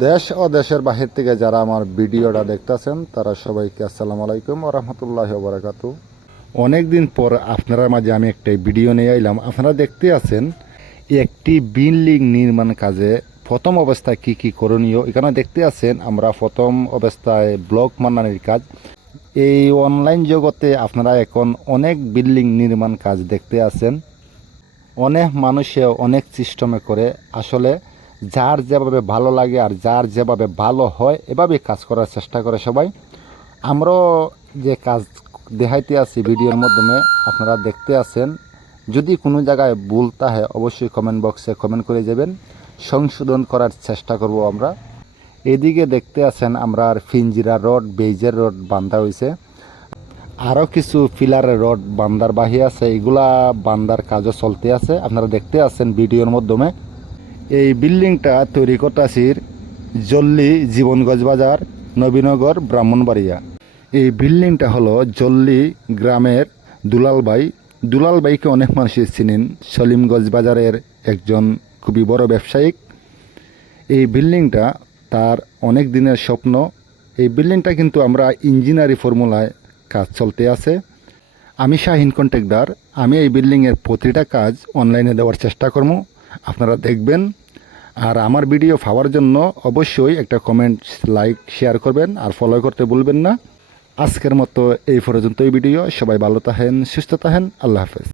দেশ ও দেশের বাহির থেকে যারা আমার ভিডিওটা দেখতেছেন তারা সবাইকে আসসালামু আলাইকুম ওয়া রাহমাতুল্লাহি ওয়া বারাকাতুহু। অনেক দিন পর আপনারা মাঝে আমি একটা ভিডিও নিয়ে আইলাম। আপনারা দেখতে আছেন একটি বিল্ডিং নির্মাণ কাজে প্রথম অবস্থায় কি কি করণীয়, এখানে দেখতে আছেন আমরা প্রথম অবস্থায় ব্লক বানানোর কাজ। এই অনলাইন জগতে আপনারা এখন অনেক বিল্ডিং নির্মাণ কাজ দেখতে আছেন। অনেক মানুষে অনেক সিস্টেমে করে, আসলে যার যেভাবে ভালো লাগে আর যার যেভাবে ভালো হয় এভাবেই কাজ করার চেষ্টা করে সবাই। আমরাও যে কাজ দেখাইতে আছি ভিডিওর মাধ্যমে আপনারা দেখতে আছেন। যদি কোনো জায়গায় ভুল থাকে অবশ্যই কমেন্ট বক্সে কমেন্ট করে যাবেন, সংশোধন করার চেষ্টা করব আমরা। এদিকে দেখতে আছেন আমরা আর ফিঞ্জিরা রড, বেইজের রড বান্ধা হয়েছে, আরও কিছু পিলারের রড বান্দার বাহি আছে, এগুলা বান্দার কাজও চলতে আছে। আপনারা দেখতে আছেন ভিডিওর মাধ্যমে। এই বিল্ডিংটা তৈরি করতেছির জল্লি জীবনগঞ্জ বাজার, নবীনগর, ব্রাহ্মণবাড়িয়া। এই বিল্ডিংটা হলো জল্লি গ্রামের দুলাল ভাইকে অনেক মানুষই চিনেন, সলিমগঞ্জ বাজারের একজন খুবই বড় ব্যবসায়িক। এই বিল্ডিংটা তার অনেক দিনের স্বপ্ন। এই বিল্ডিংটা কিন্তু আমরা ইঞ্জিনিয়ারিং ফর্মুলায় কাজ চলতে আছে। আমি শাহিন কন্ট্রাক্টর, আমি এই বিল্ডিংয়ের প্রতিটা কাজ অনলাইনে দেওয়ার চেষ্টা করব, আপনারা দেখবেন। আর আমার ভিডিও পাওয়ার জন্য অবশ্যই একটা কমেন্ট, লাইক, শেয়ার করবেন আর ফলো করতে ভুলবেন না। আজকের মতো এই পর্যন্তই ভিডিও। সবাই ভালো থাকেন, সুস্থ থাকেন, আল্লাহ হাফেজ।